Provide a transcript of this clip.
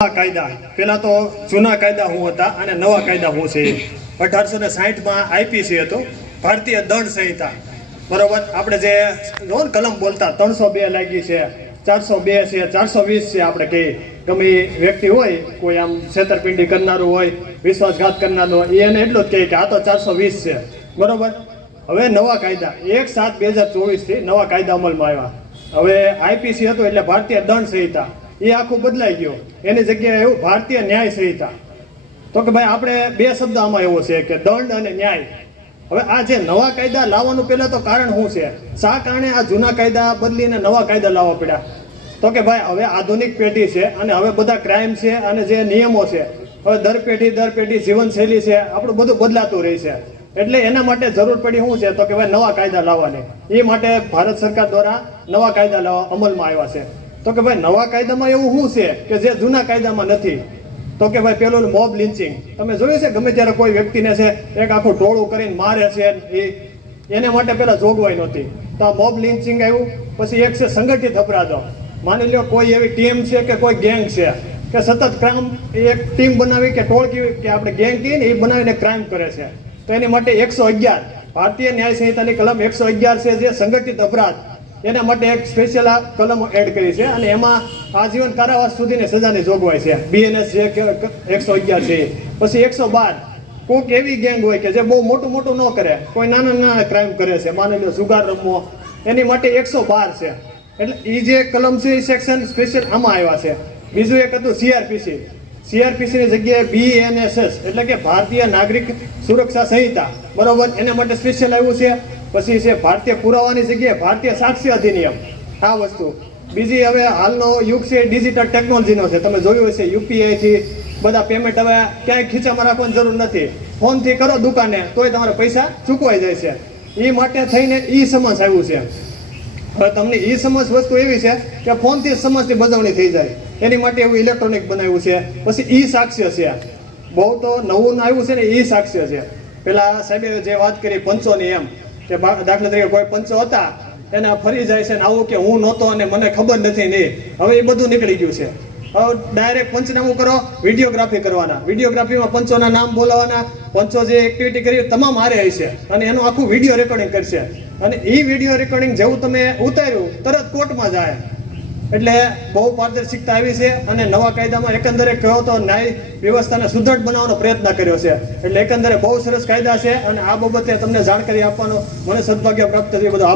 કાયદા. પેલા તો જૂના કાયદા હું હતા અને નવા કાયદા હું છે. અઢારસો ને સાહીઠમાં આઈપીસી હતું ભારતીય દંડ સંહિતા. બરોબર? આપણે જે જો કલમ બોલતા, ત્રણસો બે લાગી છે, ચારસો બે છે, ચારસો વીસ છે આપણે કહીએ. ગમે એ વ્યક્તિ હોય, કોઈ આમ છેતરપિંડી કરનારું હોય, વિશ્વાસઘાત કરનારું હોય એને એટલું જ કહે કે આ તો ચારસો વીસ છે. બરોબર? હવે નવા કાયદા. એક સાત બે હજાર ચોવીસથી નવા કાયદા અમલમાં આવ્યા. હવે આઈપીસી હતું એટલે ભારતીય દંડ સંહિતા. એ આખું બદલાઈ ગયું. એની જગ્યાએ એવું ભારતીય ન્યાય સંહિતા તો કે ભાઈ, આપણે બે શબ્દ આમાં એવો છે કે દંડ અને ન્યાય. હવે આ જે નવા કાયદા લાવવાનું પહેલા તો કારણ શું છે? શા કારણે આ જૂના કાયદા બદલીને નવા કાયદા લાવવા પડ્યા? તો કે ભાઈ, હવે આધુનિક પેઢી છે અને હવે બધા ક્રાઇમ છે અને જે નિયમો છે, હવે દર પેઢી દર પેઢી જીવનશૈલી છે, આપણું બધું બદલાતું રહે છે. એટલે એના માટે જરૂર પડી શું છે? તો કે ભાઈ, નવા કાયદા લાવવાની. એ માટે ભારત સરકાર દ્વારા નવા કાયદા લાવવા અમલમાં આવ્યા છે. તો કે ભાઈ નવા કાયદામાં એવું શું છે કે જે જૂના કાયદામાં નથી? તો કે ભાઈ પેલું મોબ લિન્ચિંગ તમે જોયું છે ગમે ત્યારે કોઈ વ્યક્તિને છે એક આખું ટોળું કરીને મારે છે એ એને માટે પેલા જોગવાઈ નહોતી. તો આ મોબ લિન્ચિંગ આવ્યું, પછી એક છે સંગઠિત અપરાધો. માની લો કોઈ એવી ટીમ છે કે કોઈ ગેંગ છે, કે સતત ક્રાઇમ એક ટીમ બનાવી કે ટોળકી કે આપણે ગેંગ કહીએ ને એ બનાવીને ક્રાઇમ કરે છે. તો એની માટે એકસો અગિયાર, ભારતીય ન્યાય સંહિતાની કલમ એકસો અગિયાર છે જે સંગઠિત અપરાધ. એના માટે એક સ્પેશિયલ આ કલમો એડ કરી છે અને એમાં આજીવન કારાવાસ સુધીની સજાની જોગવાઈ છે. બીએનએસ જે એકસો અગિયાર છે પછી એકસો બાર. કોઈક એવી ગેંગ હોય કે જે બહુ મોટું મોટું ન કરે. કોઈ નાના નાના ક્રાઇમ કરે છે. માની લો જુગાર રમવો. એની માટે એકસો બાર છે. એટલે એ જે કલમ છે એ સેક્શન સ્પેશિયલ આમાં આવ્યા છે. બીજું એક હતું સીઆરપીસી સીઆરપીસીની જગ્યાએ બીએનએસએસ એટલે કે ભારતીય નાગરિક સુરક્ષા સંહિતા. બરોબર? એના માટે સ્પેશિયલ આવ્યું છે. પછી છે ભારતીય પુરાવાની જગ્યાએ ભારતીય સાક્ષી અધિનિયમ. આ વસ્તુ. બીજી હવે હાલનો યુગ છે ડિજિટલ ટેકનોલોજીનો છે. તમે જોયું હશે યુપીઆઈથી બધા પેમેન્ટ હવે ક્યાંય ખીચામાં રાખવાની જરૂર નથી. ફોનથી કરો દુકાને, તોય તમારા પૈસા ચૂકવાઈ જાય છે. એ માટે થઈને ઈ સમજ આવ્યું છે. હવે તમને ઈ સમજ વસ્તુ એવી છે કે ફોનથી સમજની બજવણી થઈ જાય. એની માટે એવું ઇલેક્ટ્રોનિક બનાવ્યું છે. પછી ઈ સાક્ષ્ય છે. બહુ તો નવું આવ્યું છે ને ઈ સાક્ષ્ય છે. પેલા સાહેબે જે વાત કરી પંચોની એમ. કે દાખલા તરીકે કોઈ પંચો હતા, એને ફરી જાય છે ને આવું કે હું નહોતો અને મને ખબર નથી નહીં હવે એ બધું નીકળી ગયું છે. હવે ડાયરેક્ટ પંચનામું કરો, વિડીયોગ્રાફી કરવાના. વિડીયોગ્રાફીમાં પંચોના નામ બોલાવવાના. પંચો જે એક્ટિવિટી કરી તમામ હારે હશે અને એનું આખું વીડિયો રેકોર્ડિંગ કરશે. અને એ વીડિયો રેકોર્ડિંગ જેવું તમે ઉતાર્યું, તરત કોર્ટમાં જાય. એટલે બહુ પારદર્શિકતા આવી છે અને નવા કાયદામાં એકંદરે કહો તો ન્યાય વ્યવસ્થાને સુદૃઢ બનાવવાનો પ્રયત્ન કર્યો છે. એટલે એકંદરે બહુ સરસ કાયદા છે અને આ બાબતે તમને જાણકારી આપવાનો મને સદભાગ્ય પ્રાપ્ત થયું. બધું